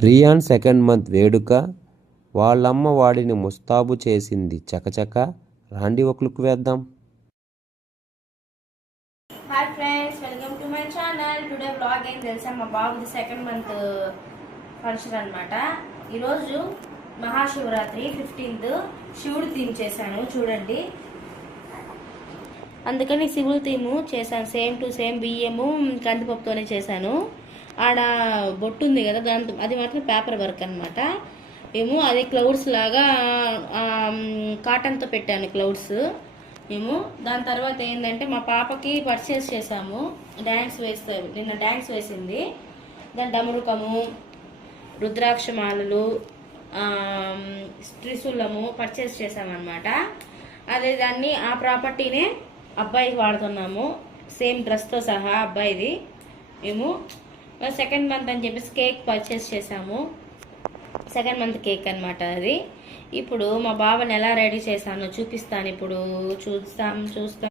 Rayon second month వేడుక. వాళ్ళమ్మ వాడిని ముస్తాబు చేసింది చకచక. రాండి ఒక లుక్ వేద్దాం. Hi friends, welcome to my channel. Today blog ఏం తెలుసా, మా బాబుది సెకండ్ మంత్ ఫంక్షన్ అనమాట. ఈరోజు మహాశివరాత్రి 15th. శివుడు థీమ్ చేశాను చూడండి. అందుకని శివుడు థీమ్ చేశాను. సేమ్ టు సేమ్ బియ్యము కందిపప్పుతోనే చేశాను. ఆడ బొట్టు ఉంది కదా, దాంతో అది మాత్రం పేపర్ వర్క్ అనమాట. ఏమో అదే క్లౌడ్స్ లాగా కాటన్తో పెట్టాను క్లౌడ్స్ మేము. దాని తర్వాత ఏంటంటే మా పాపకి పర్చేస్ చేసాము. నిన్న డ్యాన్స్ వేసింది. దాని డమరుకము, రుద్రాక్షమాలలు, త్రిశూలము పర్చేస్ చేసామన్నమాట. అదే దాన్ని ఆ ప్రాపర్టీనే అబ్బాయికి వాడుతున్నాము, సేమ్ డ్రెస్తో సహా అబ్బాయిది. మేము సెకండ్ మంత్ అని చెప్పేసి కేక్ పర్చేస్ చేసాము. సెకండ్ మంత్ కేక్ అనమాట అది. ఇప్పుడు మా బాబాని ఎలా రెడీ చేశానో చూపిస్తాను. ఇప్పుడు చూస్తాం.